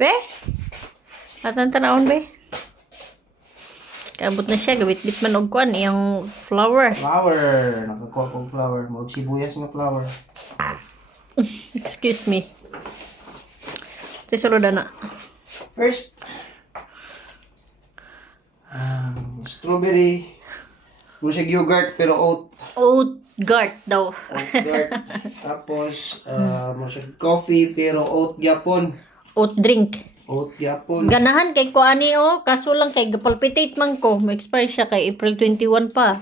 Be? Atan tanawon, be? Kaabot na siya, gabit-bit man og kuan iyang flower. Flower. Nakakuha kong flower. Murag sibuyas nga flower. Excuse me. Si sulod na. First, um, strawberry. Mura siya yogurt pero oat. Oat gart daw. Oat yogurt. Tapos, uh, mura siya coffee pero oat gyapon. Oat drink. Oat gyapon. Ganahan kay ko ani oh, kaso lang kay gapalpitate man ko. Ma-expire siya kay April 21 pa.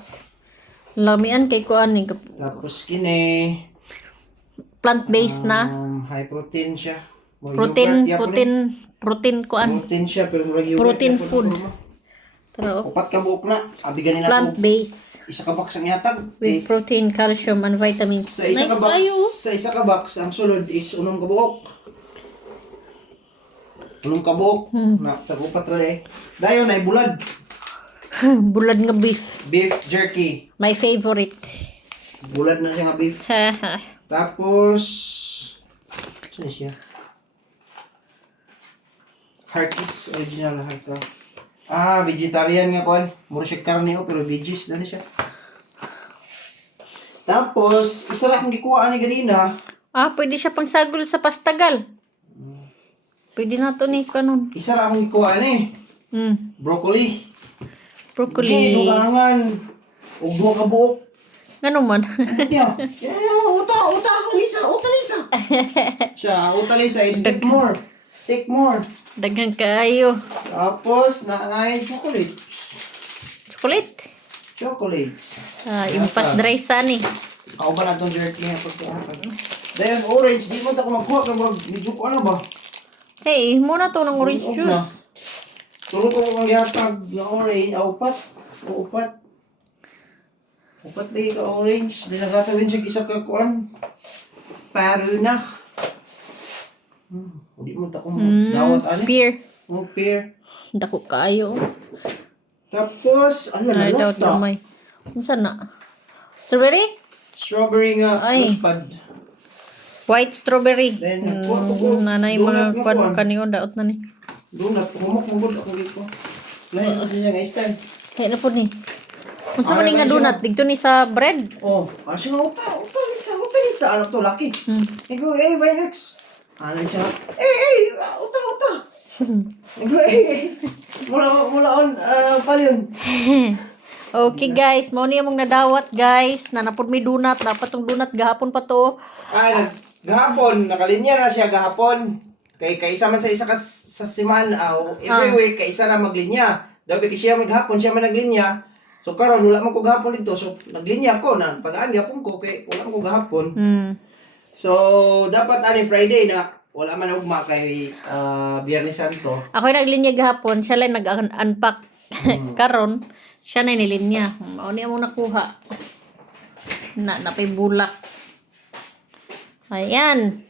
Lamian kay ko ani Tapos kini, plant-based na. um, high protein siya. Mura Protein, yogurt gyapon eh. protein, protein ko an. Protein siya pero mura yogurt Protein gyapon food. Tara oh. Upat ka buok na. Abigan nila. Plant-based Isa ka box ang yatag. with protein, calcium, and vitamins. Sa isa Nice ka box, kayo. sa isa ka box, ang sulod is unong kabuok. Unong kabuok. Hmm. Na, tagupat ra eh. Dayon ay bulad. Bulad nga beef. Beef jerky. My favorite. Bulad na siya nga beef. Tapos, saan siya? Harkis, original na harka. Ah, vegetarian nga kon. Muro siya karne o, pero veggies na siya. Tapos, isa lang akong gikuha ni ganina. ah, pwede siya pang sagol sa pastagal. Pwede na to ni kanon. Isa lang akong gikuha ni. Hmm. Broccoli. Broccoli. Okay, dugangan. Ug duha ka buok. Ganun man. Tiya. Yeah, uta, uta, Lisa, uta, Lisa. Siya, uta, Lisa is take more. Take more. Daghang kayo. Tapos, na ay chocolate. Chocolate. Chocolates. Ah, impas dry sunny. Ako ba na itong jerky nga pagkakakan? Dahil orange, di mo ako magkuha ka medyo ko ano ba? Hey, muna to ng orange Huwag na. juice. Tulog ko kang yatag na orange, ah, upat. O, upat. Upat lagi ka orange. Dinagata rin siya isa ka kuan. Parunak. Hmm, hindi mo ta kung Mm, dawat ani. Beer. Mo pear. Dako kayo. Tapos, ano na Ay, daw lata? gamay. Unsa na? Strawberry? Strawberry nga, Ay. muspad. White strawberry. Then, Mm, nagkuha ko ko. nanay Donut mga kuan. kaniyo daot na ni. Donut, humok mo gud ako dito. Lain ko niya nga style. Kaya na po ni. Unsa man Ay, ni nga ay, donut dito ni sa bread? Oh, kasi nga uta, uta lisa, uta lisa, ano to, laki. Hmm. Ego, eh, Vinex. Ano siya? Eh, eh, uta, uta. Ego, eh, eh. Mula, mula on, ah, palyon. okay guys, mao ni among nadawat guys. Na napod may donut, dapat tong donut gahapon pa to. Ah, nag- gahapon, nakalinya na siya gahapon. Kay kaisa man sa isa ka sa siman, aw, every Ah. week, kaisa na maglinya. Dabi kay siya maghapon, siya man naglinya. So karon wala man ko gahapon dito. So naglinya ko na tagaan gahapon ko kay wala man ko gahapon. Hmm. So dapat ani Friday na wala man ugma kay ah, Biyernes Santo. Ako naglinya gahapon, siya lang nag-unpack. Karon, siya na nilinya. Mao ni among nakuha. Na napay bulak. Ayan.